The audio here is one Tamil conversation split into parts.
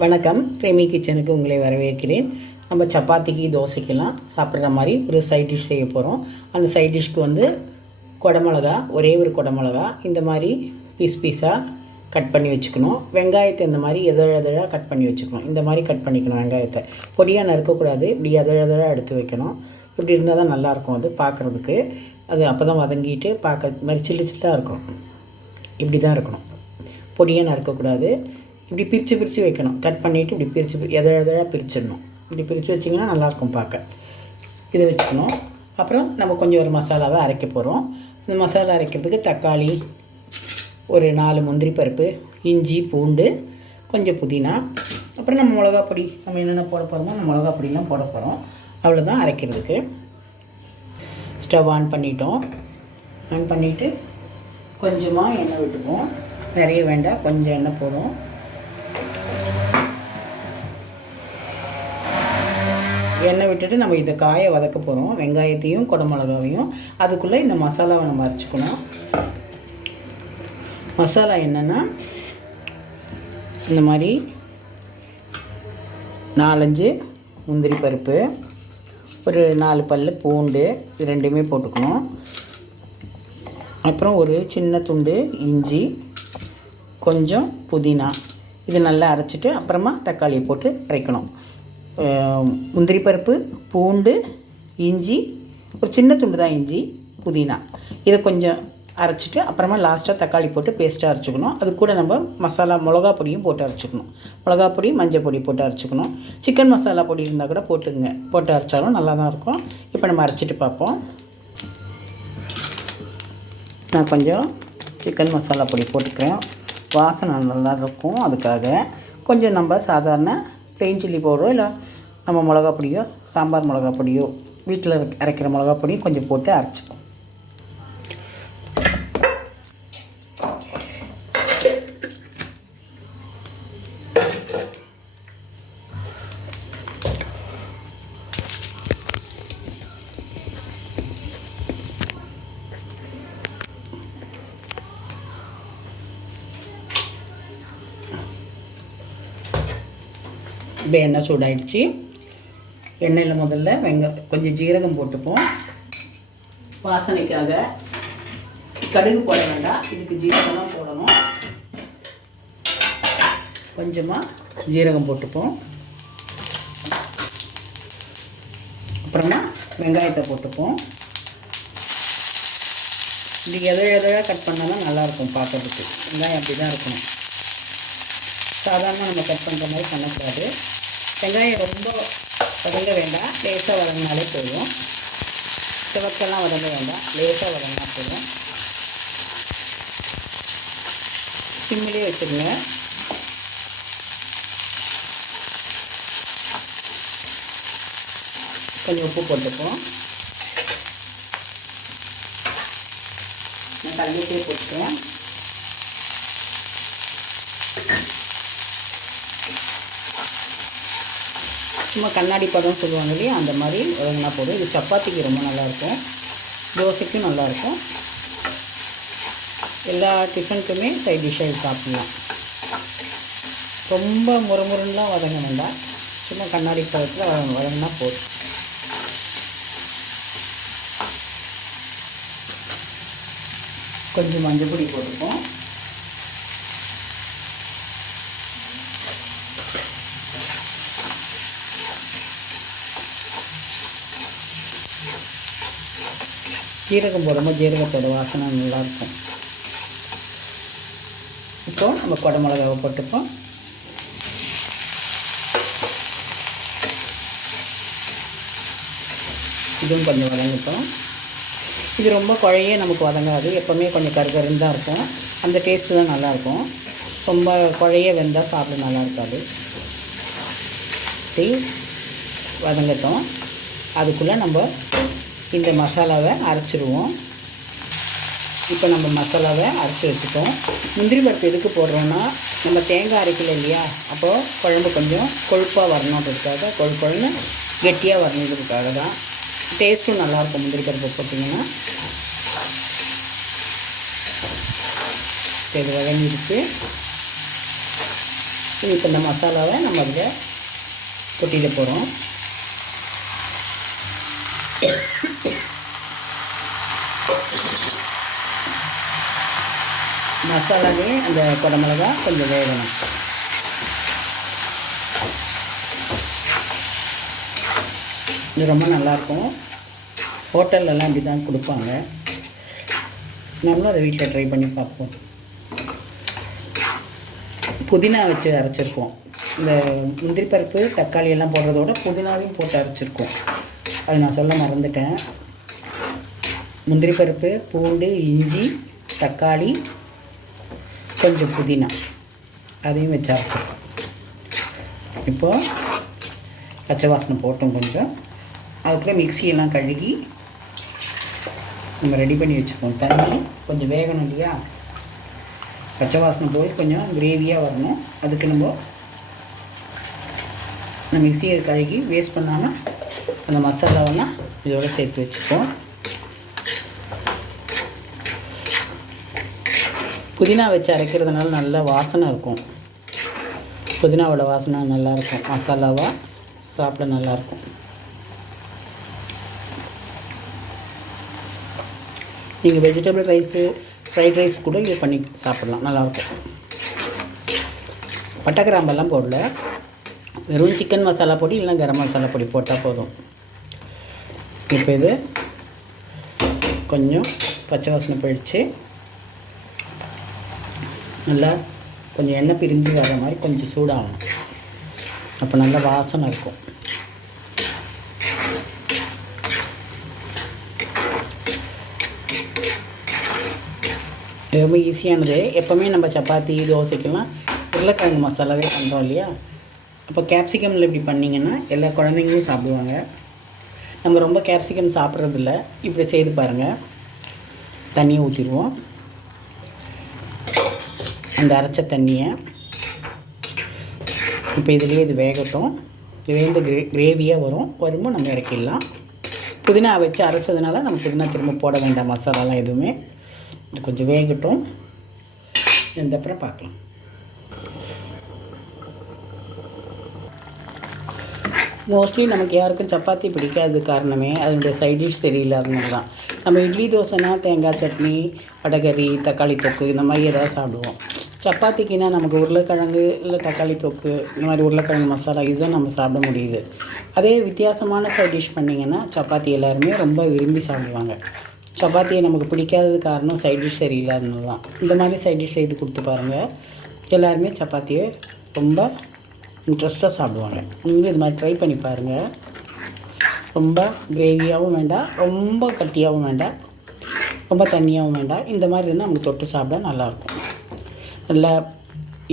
வணக்கம். ரெமி கிச்சனுக்கு உங்களை வரவேற்கிறேன். நம்ம சப்பாத்திக்கு தோசைக்கெல்லாம் சாப்பிட்ற மாதிரி ஒரு சைட் டிஷ் செய்ய போகிறோம். அந்த சைட் டிஷ்க்கு குடமிளகா, ஒரே ஒரு குடமிளகா இந்த மாதிரி பீஸாக கட் பண்ணி வச்சுக்கணும். வெங்காயத்தை இந்த மாதிரி எதழாக கட் பண்ணி வச்சுக்கணும். இந்த மாதிரி கட் பண்ணிக்கணும். வெங்காயத்தை பொடியாக நறுக்கக்கூடாது, இப்படி எதழாக எடுத்து வைக்கணும். இப்படி இருந்தால் தான் நல்லாயிருக்கும் அது பார்க்குறதுக்கு. அது அப்போ தான் வதங்கிட்டு பார்க்க மாதிரி சில்லாக இருக்கணும். இப்படி தான் இருக்கணும். பொடியாக நறுக்கக்கூடாது. இப்படி பிரித்து வைக்கணும். கட் பண்ணிவிட்டு இப்படி பிரித்து எதழாக பிரிச்சிடணும். இப்படி பிரித்து வச்சிங்கன்னா நல்லாயிருக்கும் பார்க்க. இதை வச்சுக்கணும். அப்புறம் நம்ம கொஞ்சம் ஒரு மசாலாவை அரைக்க போகிறோம். இந்த மசாலா அரைக்கிறதுக்கு தக்காளி, ஒரு 4 முந்திரி பருப்பு, இஞ்சி, பூண்டு, கொஞ்சம் புதினா, அப்புறம் நம்ம மிளகா பொடி, நம்ம என்னென்ன போட போகிறோமோ அந்த மிளகா பொடிலாம் போட போகிறோம். அவ்வளோதான் அரைக்கிறதுக்கு. ஸ்டவ் ஆன் பண்ணிட்டோம். ஆன் பண்ணிவிட்டு கொஞ்சமாக எண்ணெய் விட்டுப்போம். நிறைய வேண்டாம், கொஞ்சம் எண்ணெய் போதும். எண்ணெய் விட்டுட்டு நம்ம இதை காய வதக்க போகிறோம். வெங்காயத்தையும் குடமிளகாவையும். அதுக்குள்ளே இந்த மசாலாவை நம்ம அரைச்சிக்கணும். மசாலா என்னென்னா, இந்த மாதிரி 4-5 முந்திரி பருப்பு, ஒரு 4 பல்லு பூண்டு, இது ரெண்டுமே போட்டுக்கணும். அப்புறம் ஒரு சின்ன துண்டு இஞ்சி, கொஞ்சம் புதினா, இது நல்லா அரைச்சிட்டு அப்புறமா தக்காளியை போட்டு அரைக்கணும். முந்திரி பருப்பு, பூண்டு, இஞ்சி, ஒரு சின்ன துண்டு தான் இஞ்சி, புதினா, இதை கொஞ்சம் அரைச்சிட்டு அப்புறமா லாஸ்ட்டாக தக்காளி போட்டு பேஸ்ட்டாக அரைச்சிக்கணும். அது கூட நம்ம மசாலா மிளகா பொடியும் போட்டு அரைச்சிக்கணும். மிளகா பொடி, மஞ்சள் பொடி போட்டு அரைச்சிக்கணும். சிக்கன் மசாலா பொடி இருந்தால் கூட போட்டுங்க, போட்டு அரைச்சாலும் நல்லா தான் இருக்கும். இப்போ நம்ம அரைச்சிட்டு பார்ப்போம். நான் கொஞ்சம் சிக்கன் மசாலா பொடி போட்டுக்கிறேன். வாசனை நல்லா இருக்கும். அதுக்காக கொஞ்சம் நம்ம சாதாரண ப்ளெயின் சில்லி பவுடரோ இல்லை நம்ம மிளகா பொடியோ, சாம்பார் மிளகா பொடியோ, வீட்டில் அரைக்கிற மிளகா பொடியும் கொஞ்சம் போட்டு அரைச்சிப்போம். இப்போ எண்ணெய் சூடாயிடுச்சு. எண்ணெயில் முதல்ல கொஞ்சம் ஜீரகம் போட்டுப்போம் வாசனைக்காக. கடுகு போட வேண்டாம், இதுக்கு ஜீரகம்லாம் போடணும். கொஞ்சமாக ஜீரகம் போட்டுப்போம். அப்புறமா வெங்காயத்தை போட்டுப்போம். இது எதழாக கட் பண்ணால் தான் நல்லாயிருக்கும் பார்க்குறதுக்கு. வெங்காயம் அப்படி தான் இருக்கணும். சாதாரணமாக நம்ம கட் பண்ணுற மாதிரி பண்ணக்கூடாது. வெங்காயம் ரொம்ப வதங்க வேண்டாம், லேசாக வதங்கினாலே போதும். சிவக்கெல்லாம் வதங்க வேண்டாம், லேசாக வதங்கினா போதும். சிம்மிலே வச்சுருங்க. கொஞ்சம் உப்பு போட்டுப்போம். நான் கல்லுக்கே போட்டுக்கிறேன். சும்மா கண்ணாடி பதம் சொல்லுவாங்க இல்லையா, அந்த மாதிரி வதங்கினா போதும். இது சப்பாத்திக்கு ரொம்ப நல்லாயிருக்கும், தோசைக்கும் நல்லாயிருக்கும், எல்லா டிஃபனுக்குமே சைட் டிஷ்ஷாக சாப்பிட்லாம். ரொம்ப முறுமுறுலாம் வதங்க வேண்டாம், சும்மா கண்ணாடி பதத்தில் வதங்கினா போதும். கொஞ்சம் மஞ்சள் பொடி போட்டுப்போம். ஜீரகம் போடும்போது ஜீரகத்தோட வாசனை நல்லாயிருக்கும். இப்போ நம்ம குடமிளகாவை போட்டுப்போம். இதுவும் கொஞ்சம் வதங்கிட்டோம். இது ரொம்ப குழைய நமக்கு வதங்காது, எப்போவுமே கொஞ்சம் கருகருன்னு தான் இருக்கும். அந்த டேஸ்ட்டு தான் நல்லாயிருக்கும். ரொம்ப குழைய வெந்தால் சாப்பிட நல்லா இருக்காது. வதங்கட்டும். அதுக்குள்ளே நம்ம இந்த மசாலாவை அரைச்சிடுவோம். இப்போ நம்ம மசாலாவை அரைச்சி வச்சுட்டோம். முந்திரி பருப்பு எதுக்கு போடுறோன்னா, நம்ம தேங்காய் அரைக்கல இல்லையா, அப்போது குழம்பு கொஞ்சம் கொழுப்பாக வரணுன்றதுக்காக, கொழுன்னு கெட்டியாக வரணுன்றதுக்காக தான். டேஸ்ட்டும் நல்லாயிருக்கும் முந்திரி பருப்பு போட்டிங்கன்னா. இது வதங்கிடுச்சு. இப்போ இந்த மசாலாவை நம்ம அதில் கொட்டிட போகிறோம். மசாலாவே அந்த குடமிளகா கொஞ்சம் வேகணும். இது ரொம்ப நல்லாயிருக்கும். ஹோட்டல்லலாம் இப்படி தான் கொடுப்பாங்க. நம்மளும் அதை வீட்டில் ட்ரை பண்ணி பார்ப்போம். புதினா வச்சு அரைச்சிருக்கோம். இந்த முந்திரி பருப்பு தக்காளி எல்லாம் போடுறதோட புதினாவையும் போட்டு அரைச்சிருக்கோம். அது நான் சொல்ல மறந்துட்டேன். முந்திரி பருப்பு, பூண்டு, இஞ்சி, தக்காளி, கொஞ்சம் புதினா அதையும் வச்சு அரைச்சிருக்கோம். இப்போது பச்சை வாசனை போட்டோம் கொஞ்சம். அதுக்குள்ளே மிக்சியெல்லாம் கழுகி நம்ம ரெடி பண்ணி வச்சுருக்கோம். தண்ணி கொஞ்சம் வேகணும் இல்லையா, பச்சை வாசனை போய் கொஞ்சம் கிரேவியாக வரணும். அதுக்கு நம்ம மிக்சியை கழுகி வேஸ்ட் பண்ணாமல் அந்த மசாலாவெல்லாம் இதோடு சேர்த்து வச்சுப்போம். புதினா வச்சு அரைக்கிறதுனால நல்ல வாசனை இருக்கும். புதினாவோட வாசனை நல்லாயிருக்கும். மசாலாவாக சாப்பிட நல்லாயிருக்கும். நீங்கள் வெஜிடபிள் ரைஸு, ஃப்ரைட் ரைஸ் கூட இது பண்ணி சாப்பிட்லாம், நல்லாயிருக்கும். பட்டை கிராம்பெல்லாம் போடல, வெறும் சிக்கன் மசாலா பொடி இல்லைனா கரம் மசாலா பொடி போட்டால் போதும். இப்போ இது கொஞ்சம் பச்சை வாசனை போயிடுச்சு. நல்லா கொஞ்சம் எண்ணெய் பிரிஞ்சு வர மாதிரி கொஞ்சம் சூடாகணும். அப்போ நல்ல வாசனை இருக்கும். ரொம்ப ஈஸியானது. எப்போவுமே நம்ம சப்பாத்தி, தோசைக்கெல்லாம் உருளைக்கிழங்கு மசாலாவே பண்ணுறோம் இல்லையா, அப்போ கேப்சிகமில் இப்படி பண்ணிங்கன்னா எல்லா குழந்தைங்களும் சாப்பிடுவாங்க. நம்ம ரொம்ப கேப்சிகம் சாப்பிட்றதில்ல. இப்படி செய்து பாருங்கள். தண்ணியை ஊற்றிடுவோம். அந்த அரைச்ச தண்ணியை இப்போ இதுலேயே இது வேகட்டும். இது வேந்த கிரேவியாக வரும்போது நம்ம இறக்கிடலாம். புதினா வச்சு அரைச்சதுனால நம்ம புதினா திரும்ப போட வேண்டாம். மசாலாலாம் எதுவுமே கொஞ்சம் வேகட்டும். அப்புறம் பார்க்கலாம். மோஸ்ட்லி நமக்கு யாருக்கும் சப்பாத்தி பிடிக்காது. காரணமே அதனுடைய சைட் டிஷ் சரியில்லாதனால தான். நம்ம இட்லி தோசைனா தேங்காய் சட்னி, வடகறி, தக்காளி தொக்கு இந்த மாதிரி ஏதாவது சாப்பிடுவோம். சப்பாத்திக்குன்னா நமக்கு உருளைக்கிழங்கு இல்லை தக்காளி தொக்கு இந்த மாதிரி உருளைக்கிழங்கு மசாலா இதுதான் நம்ம சாப்பிட முடியுது. அதே வித்தியாசமான சைட் டிஷ் பண்ணிங்கன்னா சப்பாத்தி எல்லாருமே ரொம்ப விரும்பி சாப்பிடுவாங்க. சப்பாத்தியை நமக்கு பிடிக்காதது காரணம் சைட் டிஷ் சரியில்லாதனால தான். இந்த மாதிரி சைட் டிஷ் செய்து கொடுத்து பாருங்கள். எல்லாருமே சப்பாத்தியை ரொம்ப இன்ட்ரெஸ்ட்டாக சாப்பிடுவாங்க. நீங்களும் இது மாதிரி ட்ரை பண்ணி பாருங்கள். ரொம்ப கிரேவியாகவும் வேண்டாம், ரொம்ப கட்டியாகவும் வேண்டாம், ரொம்ப தண்ணியாகவும் வேண்டாம். இந்த மாதிரி இருந்தால் நமக்கு தொட்டு சாப்பிட நல்லாயிருக்கும். நல்லா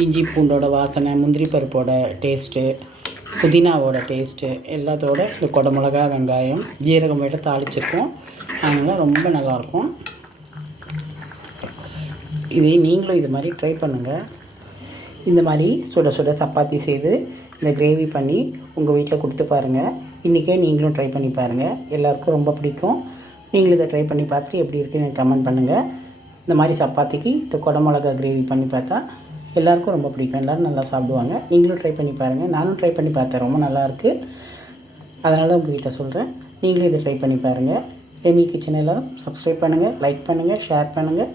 இஞ்சி பூண்டோட வாசனை, முந்திரி பருப்போட டேஸ்ட்டு, புதினாவோட டேஸ்ட்டு எல்லாத்தோட இந்த குடமிளகா, வெங்காயம், ஜீரகம் போய்ட்டு தாளிச்சிருக்கோம். அதனால் ரொம்ப நல்லாயிருக்கும். இதை நீங்களும் இது மாதிரி ட்ரை பண்ணுங்கள். இந்த மாதிரி சுட சுட சப்பாத்தி செய்து இந்த கிரேவி பண்ணி உங்கள் வீட்டில் கொடுத்து பாருங்கள். இன்றைக்கே நீங்களும் ட்ரை பண்ணி பாருங்கள். எல்லாருக்கும் ரொம்ப பிடிக்கும். நீங்களும் இதை ட்ரை பண்ணி பார்த்துட்டு எப்படி இருக்குன்னு எனக்கு கமெண்ட் பண்ணுங்கள். இந்த மாதிரி சப்பாத்திக்கு இந்த குடமிளகா கிரேவி பண்ணி பார்த்தா எல்லாருக்கும் ரொம்ப பிடிக்கும். எல்லோரும் நல்லா சாப்பிடுவாங்க. நீங்களும் ட்ரை பண்ணி பாருங்கள். நானும் ட்ரை பண்ணி பார்த்தேன், ரொம்ப நல்லாயிருக்கு. அதனால தான் உங்கள்கிட்ட சொல்கிறேன். நீங்களும் இதை ட்ரை பண்ணி பாருங்கள். ரெமி கிச்சன் எல்லோரும் சப்ஸ்கிரைப் பண்ணுங்கள், லைக் பண்ணுங்கள், ஷேர் பண்ணுங்கள்.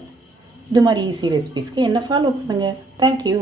இது மாதிரி ஈஸி ரெசிபீஸ்க்கு என்ன ஃபாலோ பண்ணுங்கள். தேங்க்யூ.